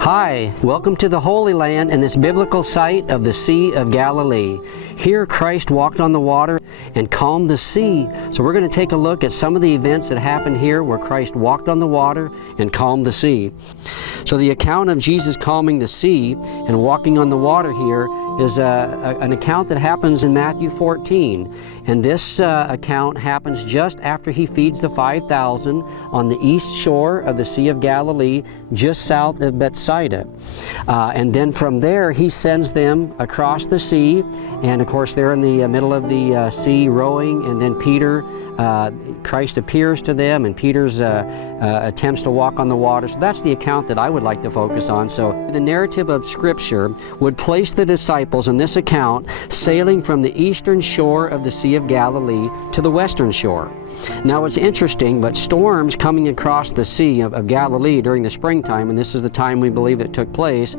Hi, welcome to the Holy Land and this biblical site of the Sea of Galilee. Here Christ walked on the water and calmed the sea. So we're going to take a look at some of the events that happened here where Christ walked on the water and calmed the sea. So the account of Jesus calming the sea and walking on the water here is an account that happens in Matthew 14. And this account happens just after he feeds the 5,000 on the east shore of the Sea of Galilee, just south of Bethsaida. And then from there, he sends them across the sea. And of course, they're in the middle of the sea rowing. And then Christ appears to them, and Peter's attempts to walk on the water. So that's the account that I would like to focus on. So the narrative of Scripture would place the disciples in this account sailing from the eastern shore of the Sea of Galilee to the western shore. Now it's interesting, but storms coming across the Sea of Galilee during the springtime, and this is the time we believe it took place,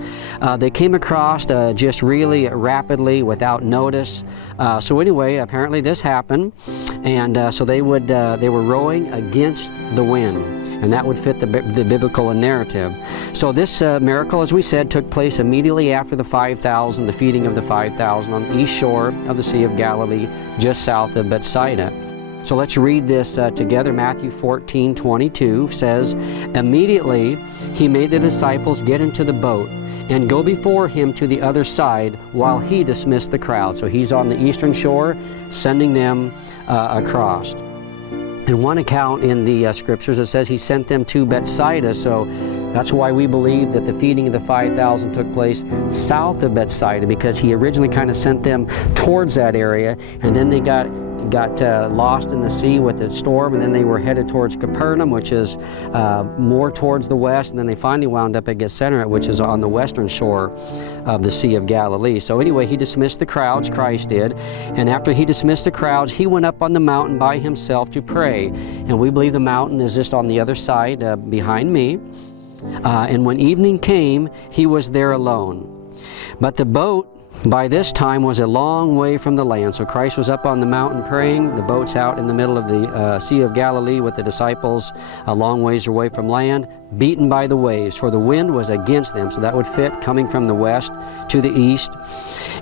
they came across just really rapidly without notice. So anyway, apparently this happened, and so they were rowing against the wind, and that would fit the biblical narrative. So this miracle, as we said, took place immediately after the 5,000, the feeding of the 5,000 on the east shore of the Sea of Galilee, just south of Bethsaida. So let's read this together. Matthew 14:22 says, "Immediately he made the disciples get into the boat and go before him to the other side while he dismissed the crowd." So he's on the eastern shore, sending them across. In one account in the scriptures, it says he sent them to Bethsaida. So that's why we believe that the feeding of the 5,000 took place south of Bethsaida, because he originally kind of sent them towards that area, and then they got lost in the sea with the storm, and then they were headed towards Capernaum, which is more towards the west, and then they finally wound up at Bethsaida, which is on the western shore of the Sea of Galilee. So anyway, he dismissed the crowds, Christ did, and after he dismissed the crowds, he went up on the mountain by himself to pray. And we believe the mountain is just on the other side behind me. And when evening came, he was there alone. But the boat by this time was a long way from the land. So Christ was up on the mountain praying. The boat's out in the middle of the Sea of Galilee with the disciples a long ways away from land, beaten by the waves, for the wind was against them. So that would fit, coming from the west to the east.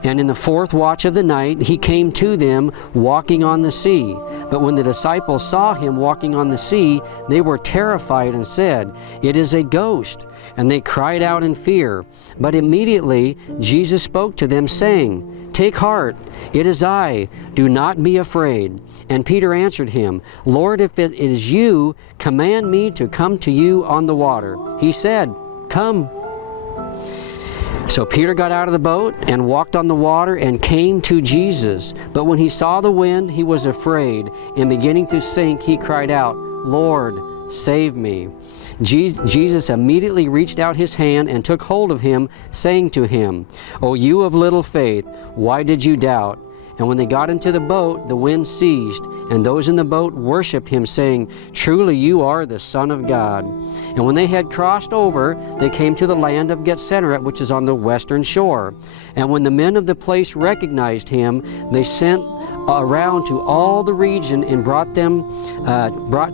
And in the fourth watch of the night, he came to them walking on the sea. But when the disciples saw him walking on the sea, they were terrified and said, "It is a ghost." And they cried out in fear. But immediately Jesus spoke to them, saying, "Take heart, it is I, do not be afraid." And Peter answered him, "Lord, if it is you, command me to come to you on the water." He said, "Come." So Peter got out of the boat and walked on the water and came to Jesus. But when he saw the wind, he was afraid, and beginning to sink, he cried out, "Lord, save me." Jesus immediately reached out his hand and took hold of him, saying to him, "O you of little faith, why did you doubt?" And when they got into the boat, the wind ceased, and those in the boat worshipped him, saying, "Truly you are the Son of God." And when they had crossed over, they came to the land of Bethsaida, which is on the western shore. And when the men of the place recognized him, they sent around to all the region and brought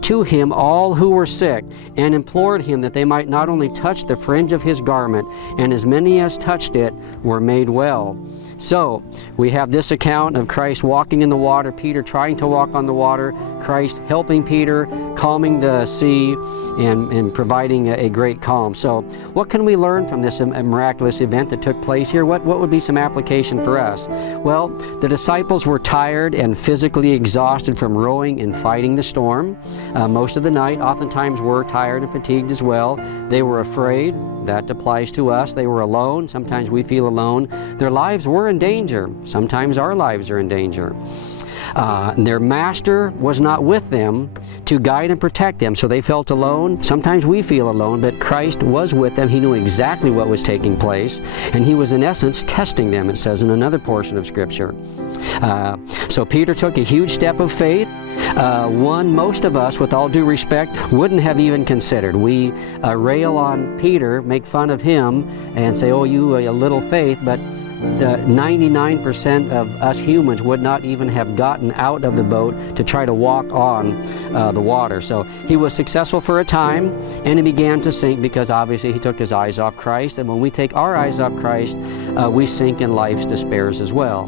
to him all who were sick, and implored him that they might not only touch the fringe of his garment, and as many as touched it were made well. So we have this account of Christ walking in the water, Peter trying to walk on the water, Christ helping Peter, calming the sea, and providing a great calm. So what can we learn from this miraculous event that took place here? What would be some application for us? Well, the disciples were tired and physically exhausted from rowing and fighting the storm most of the night. Oftentimes we're tired and fatigued as well. They were afraid. That applies to us. They were alone. Sometimes we feel alone. Their lives were in danger. Sometimes our lives are in danger. Their master was not with them to guide and protect them, so they felt alone. Sometimes we feel alone, but Christ was with them. He knew exactly what was taking place, and he was in essence testing them, it says in another portion of Scripture. So Peter took a huge step of faith, one most of us, with all due respect, wouldn't have even considered. We rail on Peter, make fun of him, and say, "Oh, you a little faith," but 99% of us humans would not even have gotten out of the boat to try to walk on the water. So he was successful for a time, and he began to sink because obviously he took his eyes off Christ. And when we take our eyes off Christ, we sink in life's despairs as well.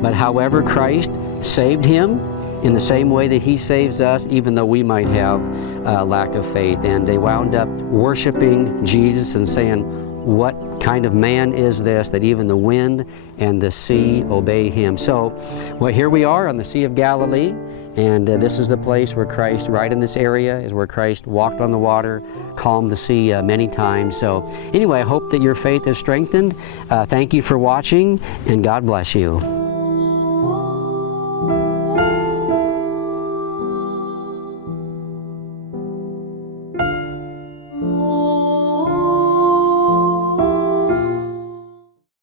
But however, Christ saved him in the same way that he saves us, even though we might have a lack of faith. And they wound up worshiping Jesus and saying, what kind of man is this that even the wind and the sea obey him? So, well, here we are on the Sea of Galilee, and this is the place where Christ, right in this area, is where Christ walked on the water, calmed the sea many times. So anyway, I hope that your faith is strengthened. Thank you for watching, and God bless you.